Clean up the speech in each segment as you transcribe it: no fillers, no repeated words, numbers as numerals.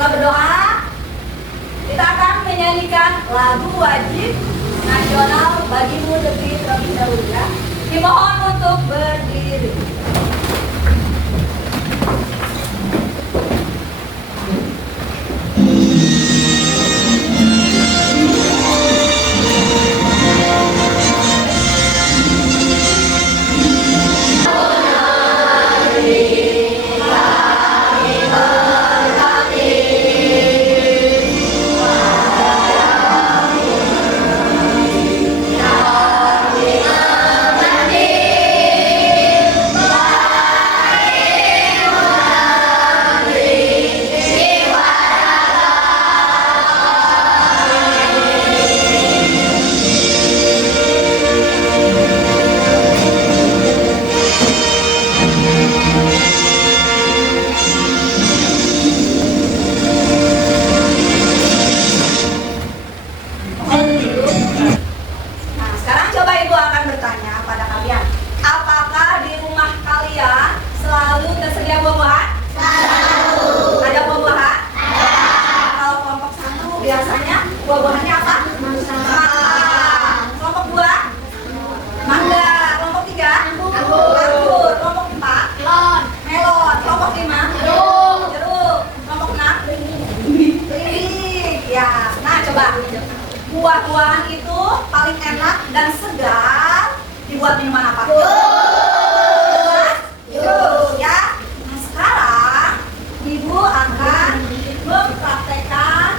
Setelah berdoa, kita akan menyanyikan lagu wajib nasional Bagimu Negeri Terlebih Dahulu ya. Dimohon untuk berdiri. Buah-buahannya apa? Mangga. Kelompok 2? Mangga. Kelompok 3? Anggur. Kelompok 4? Melon. Kelompok 5? Jeruk. Kelompok 6? Belimbing. Ya, nah coba. Buah-buahan itu paling enak dan segar dibuat minuman apa? Jus. Ya. Nah sekarang Ibu akan mempraktekkan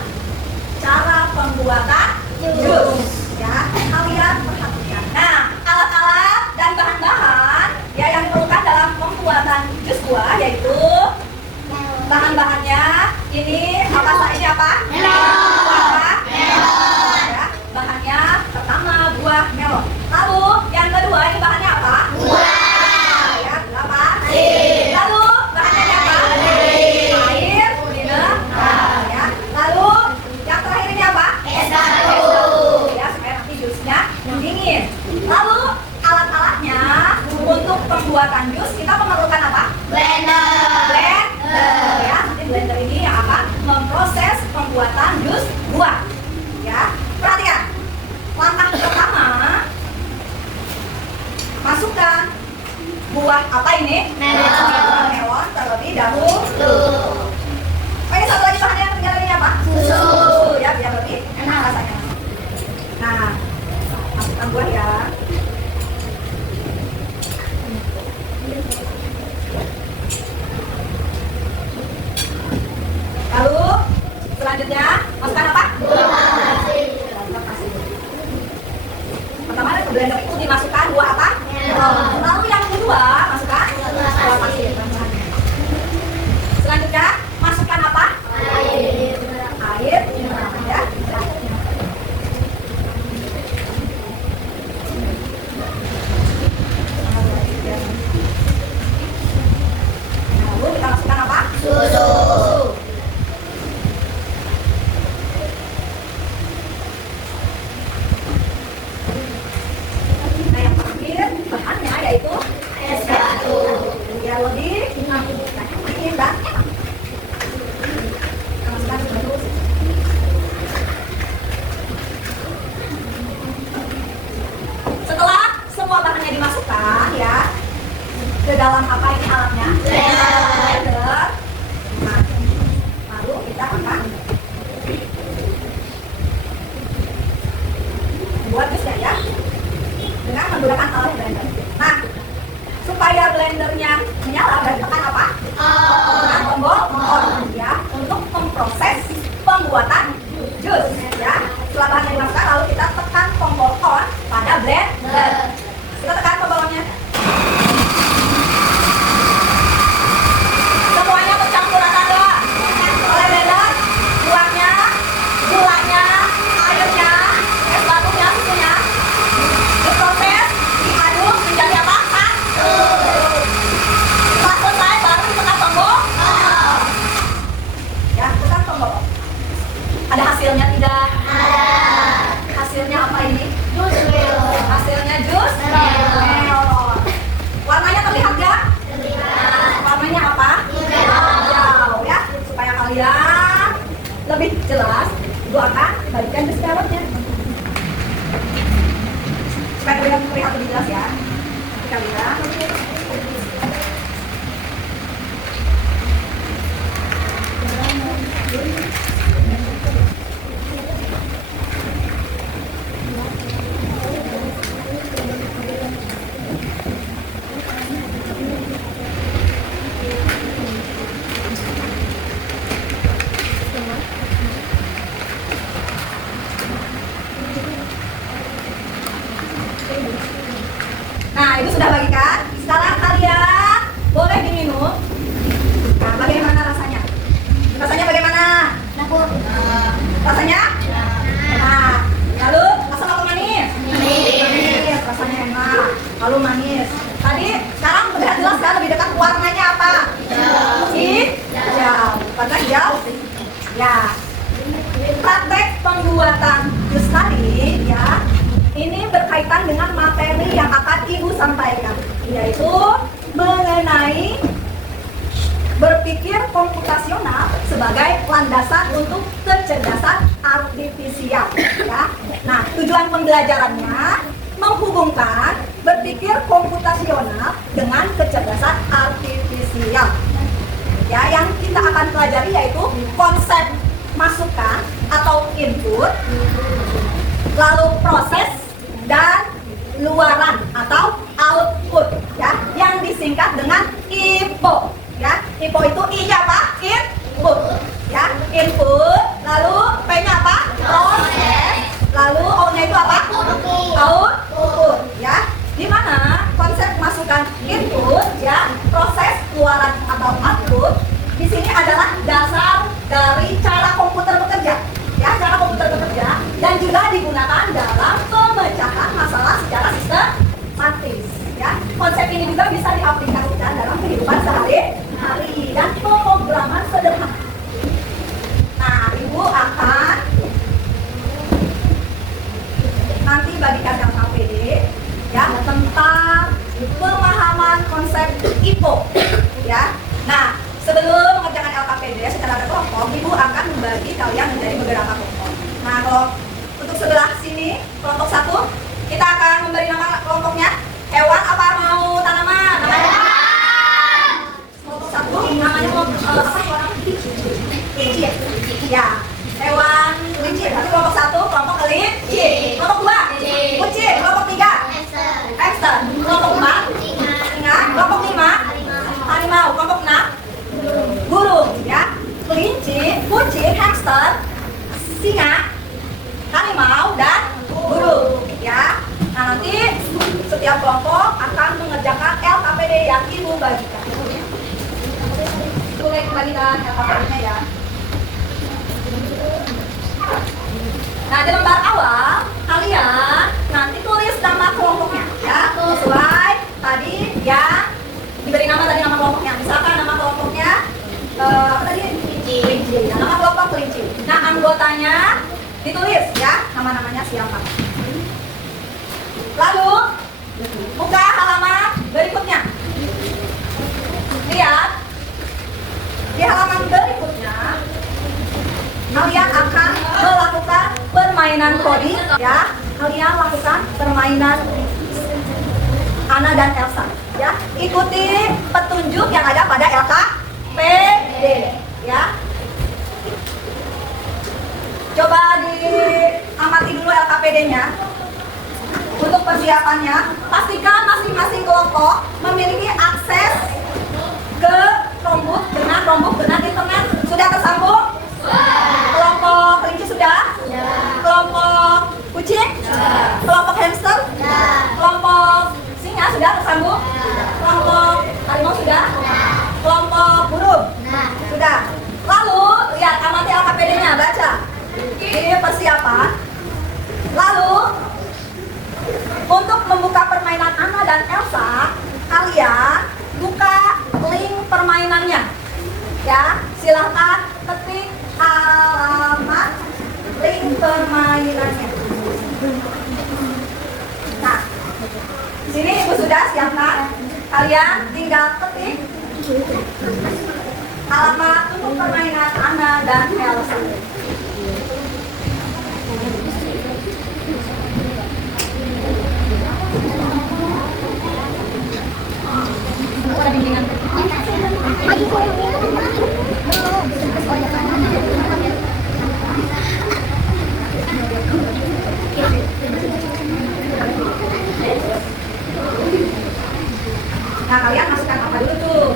cara pembuatan jus ya, kalian perhatikan. Nah, alat-alat dan bahan-bahan ya yang diperlukan dalam pembuatan jus buah yaitu bahan-bahannya ini apa ini apa? Melon. Apa? Melon. Ya, bahannya pertama buah melon. Lalu yang kedua ini bahannya apa? Buah. Ya, apa? Air. Lalu bahannya apa? Air. Minum. Ya. Lalu yang terakhir ini apa? Es batu. Ya, supaya nanti jusnya dingin. Lalu alat-alatnya untuk pembuatan jus kita memerlukan apa? Blender. Ya, nanti blender ini yang akan memproses pembuatan jus buah. Ya, perhatikan. Langkah pertama, masukkan buah apa ini? Melon terlebih dahulu. Oh, ini satu lagi bahannya yang tinggal ini apa? Susu. Ya, biar lebih enak rasanya. Nah, masukkan buah ya. Lalu selanjutnya masukkan apa? Buah pasir. Pertama ke blender itu dimasukkan buah apa? Melon. Lalu yang kedua masukkan buah pasir. Selanjutnya masukkan apa? Air ya. Lalu kita masukkan apa? Susu. Nah yang terakhir bahannya yaitu es batu. Biar lebih dingin dan enak. Setelah semua bahannya dimasukkan ya ke dalam apa ini alatnya? Blender. Nah, lalu kita akan buat jusnya ya dengan menggunakan alat blender. Nah, supaya blendernya menyala dan tekan apa? Tekan tombol on ya untuk memproses pembuatan jus ya. Setelah bahannya dimasukkan lalu kita tekan tombol on pada blender. Kita tekan tombol on-nya. Semuanya tercampur rata enggak? Oleh blender, buahnya, gulanya, airnya, es batunya, susunya diproses, diaduk menjadi apa? Satu. Setelah selesai baru ditekan tombol. Ya, tekan tombol. Ada hasilnya tidak? sekalian. Nah, Ibu sudah bagikan. Sekarang kalian boleh diminum. Nah, bagaimana rasanya? Rasanya bagaimana? Rasanya? Nah, lalu asam atau manis? Manis. Rasanya enak. Lalu manis. Tadi sekarang sudah jelas kan lebih dekat warnanya apa? Hijau. Warna hijau? Ya. Praktek pembuatan jus tadi ya. Ini berkaitan dengan materi yang akan Ibu sampaikan, yaitu mengenai berpikir komputasional sebagai landasan untuk kecerdasan artifisial. Ya. Nah, tujuan pembelajarannya menghubungkan berpikir komputasional dengan kecerdasan artifisial. Ya, yang kita akan pelajari yaitu konsep masukan atau input, lalu proses dan luaran atau output, ya, yang disingkat dengan IPO. Ya, IPO itu I-nya apa? Input. Ya, input. Lalu P-nya apa? Proses. Lalu O-nya itu apa? Output. Ya, di mana konsep masukan input, ya, proses, luaran atau output di sini adalah dasar dari cara komputer bekerja. Ya, cara komputer bekerja dan juga digunakan dalam pemecahan masalah secara sistematis. Ya, konsep ini juga bisa diaplikasikan dalam kehidupan sehari-hari dan pemrograman sederhana. Nah, Ibu akan nanti bagikan LKPD ya tentang pemahaman konsep IPO. Ya, nah, sebelum mengerjakan LKPD secara berkelompok, Ibu akan membagi kalian menjadi beberapa kelompok. Nah, kalau untuk sebelah sini, kelompok 1, kita akan memberi nama kelompoknya hewan apa mau tanaman? Namanya kelompok 1, namanya mau apa? Kelinci. Ya, hewan kelinci. Nanti kelompok 1, kelompok kelinci. Kelompok 2, kucing. Kelompok 3, hamster. Kelompok 4, singa. Kelompok 5, harimau. Kelompok 6, burung, ya, kelinci, kucing, hamster, singa, harimau, dan burung, ya. Nah, nanti setiap kelompok akan mengerjakan LKPD yang Ibu bagikan. Boleh bagikan LKPD-nya ya. Nah, di lembar awal kalian nanti tulis nama kelompoknya, ya, sesuai tadi yang diberi nama tadi nama kelompoknya. Misalkan nama kelompoknya apa tadi? Kelinci. Ya, nama kelompok kelinci. Nah, anggotanya ditulis ya, nama-namanya siapa. Lalu buka halaman berikutnya. Lihat di halaman berikutnya kalian akan melakukan permainan coding, ya. Kalian lakukan permainan Anna dan Elsa, ya. Ikuti petunjuk yang ada pada LKPD, ya. Coba diamati dulu LKPD-nya. Untuk persiapannya, pastikan masing-masing kelompok memiliki akses ke Chromebook dengan internet. Sudah tersambung? Kelompok kelinci sudah? Kelompok kucing? Kelompok hamster? Kelompok singa sudah tersambung? Kelompok harimau sudah? Kelompok burung? Sudah. Lalu lihat amati LKPD-nya, baca. Ini persiapan. Lalu untuk membuka permainan Anna dan Elsa, kalian buka link permainannya. Ya, silahkan ketik alamat link permainannya. Nah, sini Ibu sudah siapkan. Kalian tinggal ketik alamat untuk permainan Anna dan Elsa. ada bimbingan. Nah, kalian masukkan apa dulu tuh?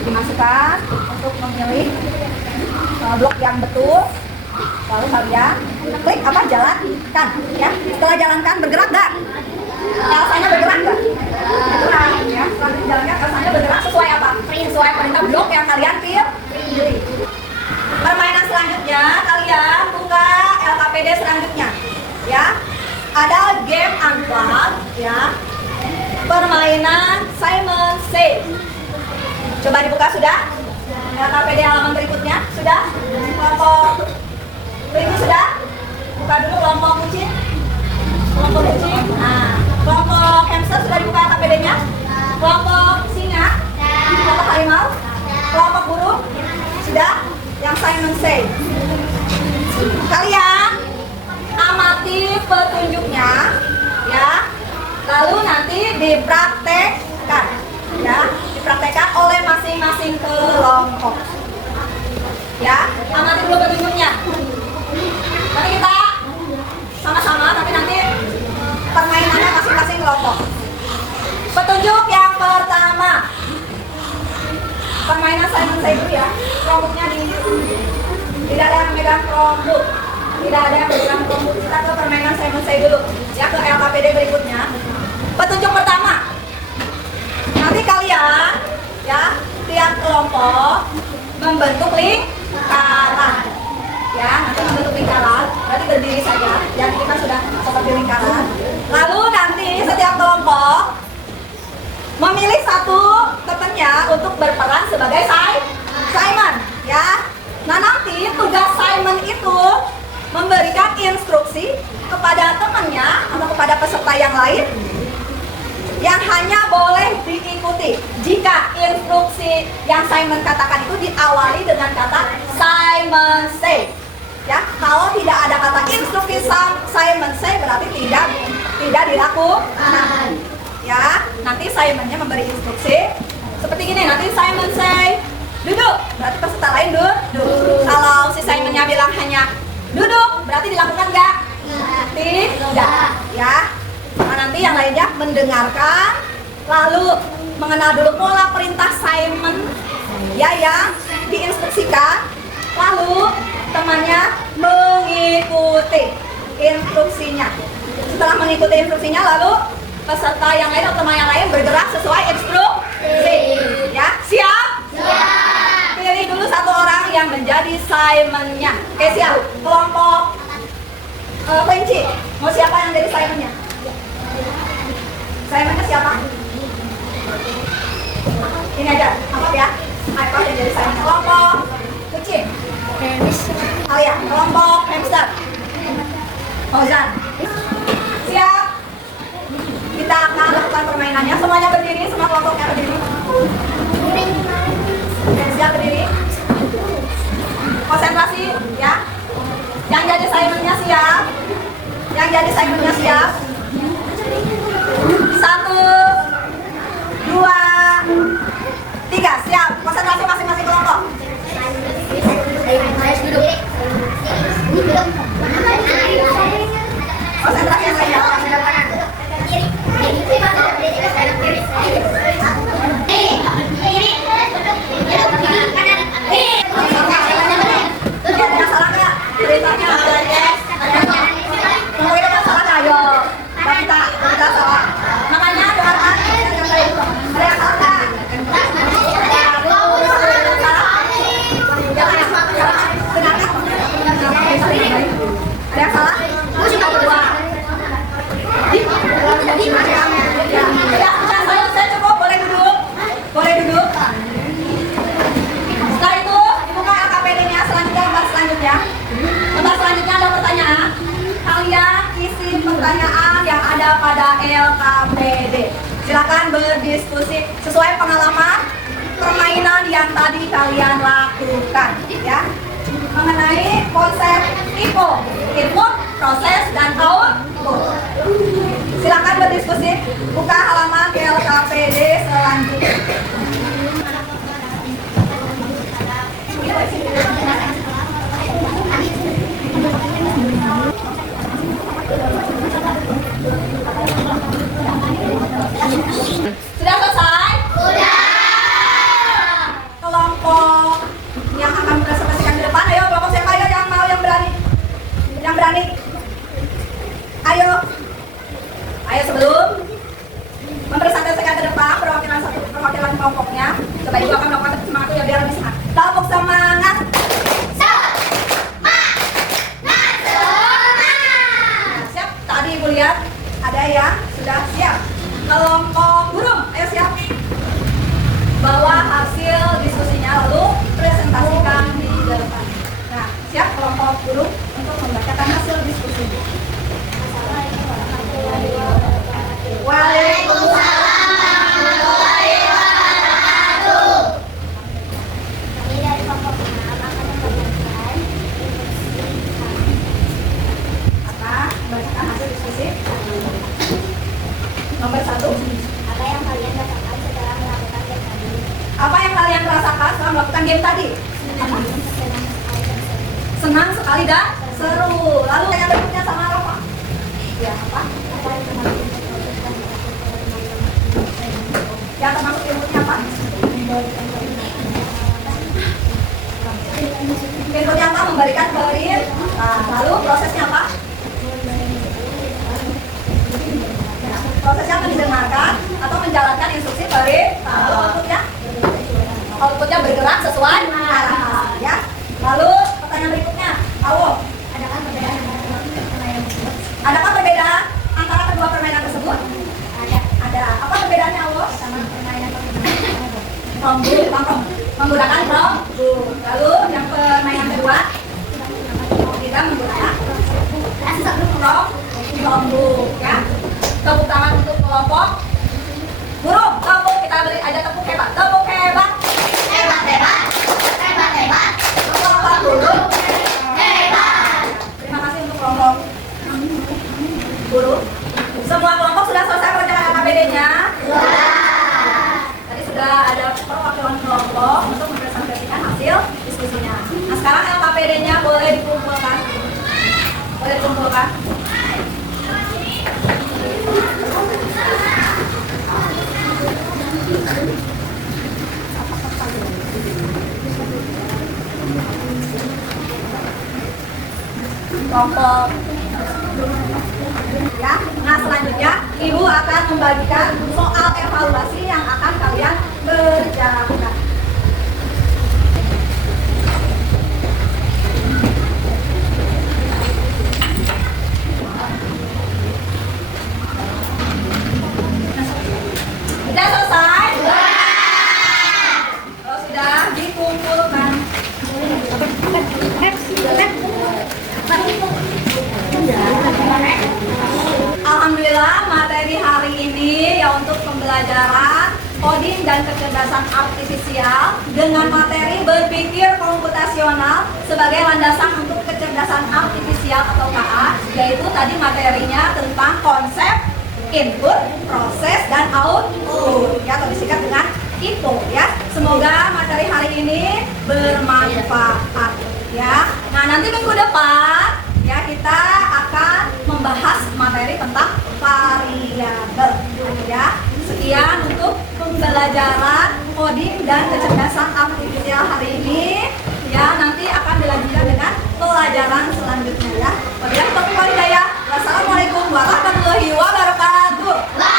Dimasukkan untuk memilih blok yang betul. Lalu kalian klik apa? Jalankan, ya. Setelah jalankan bergerak nggak? Elsanya bergerak nggak? Bergerak, ya. Setelah dijalankan elsanya bergerak sesuai apa? Sesuai perintah blok yang kalian pilih. Permainan selanjutnya kalian buka LKPD selanjutnya, ya. Ada game unplugged, ya. Permainan Simon Says. Coba dibuka sudah? LKPD halaman berikutnya sudah? Kelompok berikut sudah? Buka dulu kelompok kucing. Kelompok kucing. Nah, kelompok hamster sudah dibuka LKPD-nya? Kelompok singa? Kelompok harimau? Kelompok burung? Sudah? Yang Simon Says. Kalian amati petunjuknya, ya. Lalu nanti dipraktekkan, ya, dipraktekkan oleh masing-masing kelompok. Ya, amati dulu petunjuknya. Nanti kita sama-sama, tapi nanti permainannya masing-masing kelompok. Petunjuk yang pertama, permainan Simon Says dulu ya. Kelompoknya tidak ada yang megang kelompok. Tidak ada yang megang kelompok. Kita ke permainan Simon Says dulu. Ya, ke LKPD berikutnya. Petunjuk pertama, nanti kalian, ya, tiap kelompok membentuk lingkaran, ya, nanti membentuk lingkaran, berarti berdiri saja, yang kita sudah seperti lingkaran. Lalu nanti setiap kelompok memilih satu temannya untuk berperan sebagai Simon, ya. Nah, nanti tugas Simon itu memberikan instruksi kepada temannya atau kepada peserta yang lain yang hanya boleh diikuti jika instruksi yang Simon katakan itu diawali dengan kata Simon Say. Ya, kalau tidak ada kata instruksi Simon Say berarti tidak dilakukan. Ya, nanti Simonnya memberi instruksi seperti gini. Nanti Simon Say duduk, berarti peserta lain duduk. Kalau si Simonnya bilang hanya duduk, berarti dilakukan nggak? Tidak. Ya. Nah, nanti yang lainnya mendengarkan, lalu mengenal dulu pola perintah Simon, ya, yang diinstruksikan, lalu temannya mengikuti instruksinya. Setelah mengikuti instruksinya, lalu peserta yang lain atau teman yang lain bergerak sesuai instruksi. Ya, siap? Siap. Pilih dulu satu orang yang menjadi Simonnya. Oke, siap. Kelompok kelinci, mau siapa yang jadi Simonnya? Simonnya siapa? Ini aja, apa ya? Apa yang jadi Simon? Kelompok kucing. Alia, kelompok hamster. Ozan. Siap? Kita akan lakukan permainannya. Semuanya berdiri, semua kelompoknya berdiri. Siap berdiri. Konsentrasi, ya. Yang jadi Simonnya siap. Yang jadi Simonnya siap. 1, 2, 3, siap. Konsentrasi masing-masing kelompok. Konsentrasi yang lainnya. Ada salah nggak? Ceritanya mungkin ada salah nggak? Ayo, kita salah. Makanya doakan yang baik. Ada yang salah nggak? Ada yang salah? Dua. Ya, saya cukup. Boleh duduk. Boleh duduk. Setelah itu dibuka LKPD-nya. Selanjutnya lembar selanjutnya. Lembar selanjutnya ada pertanyaan. Kalian isi pertanyaan yang ada pada LKPD. Silakan berdiskusi sesuai pengalaman permainan yang tadi kalian lakukan, ya. Mengenai konsep input, proses, dan output. Silakan berdiskusi. Buka halaman LKPD selanjutnya. Sudah selesai? Sudah. Kelompok yang akan presentasikan di depan, ayo kelompok siapa ayo yang mau, yang berani? Yang berani? Ayo. Ayo sebelum mempresentasikan ke depan perwakilan kelompoknya, coba ibu akan melakukan semangatnya biar lebih semangat. Kelompok semangat. Siap? Tadi ibu lihat ada yang sudah siap. Kelompok burung, ayo siap. Bawa hasil diskusinya lalu presentasikan di depan. Nah, siap kelompok burung untuk membacakan hasil diskusi. Waalaikumsalam warahmatullahi wabarakatuh. Kami dari kelompok 6 akan membacakan Apa? Membacakan hasil diskusi. Nomor 1. apa yang kalian rasakan setelah melakukan game tadi. Apa yang kalian rasakan setelah melakukan game tadi? Senang sekali dan seru. Lalu yang berikutnya sama Rafa. Ya, apa? Yang termasuk inputnya apa? Inputnya apa? Memberikan pelit. Nah, lalu prosesnya apa? Prosesnya mendengarkan atau menjalankan instruksi pelit. Lalu outputnya bergerak sesuai arahan. Ya. Lalu pertanyaan berikutnya, Awo, adakah perbedaan antara kedua permainan tersebut? Ada. Apa perbedaannya, Awo? Sama permainan permainan Menggunakan rombu. Lalu yang permainan kedua kita menggunakan rombu. Ya. Tepuk tangan untuk kelompok burung. Tepuk, kita beri aja tepuk hebat. Tepuk hebat. hebat hebat hebat hebat Kelompok burung. hebat. Terima kasih untuk kelompok burung. Semua kelompok sudah selesai perjalanan KPD-nya? Tadi sudah ada perwakilan kelompok untuk mempresentasikan hasil diskusinya. Nah, sekarang LKPD-nya boleh dikumpulkan. Boleh dikumpulkan. Kelompok ya. Nah, selanjutnya ibu akan membagikan soal evaluasi yang akan kalian kerjakan. Sudah selesai? Kalau sudah dikumpulkan. Alhamdulillah materi hari ini ya untuk pembelajaran coding dan kecerdasan artifisial dengan materi berpikir komputasional sebagai landasan untuk kecerdasan artifisial atau KA, yaitu tadi materinya tentang konsep input, proses, dan output ya, atau disingkat dengan IPO ya. Semoga materi hari ini bermanfaat ya. Nah, nanti minggu depan ya kita akan membahas materi tentang variabel ya. Sekian untuk pembelajaran coding dan kecerdasan artifisial hari ini ya. Nanti akan dilanjutkan dengan pelajaran selanjutnya ya. Wabillahi taufiq wal hidayah. Wassalamualaikum warahmatullahi wabarakatuh.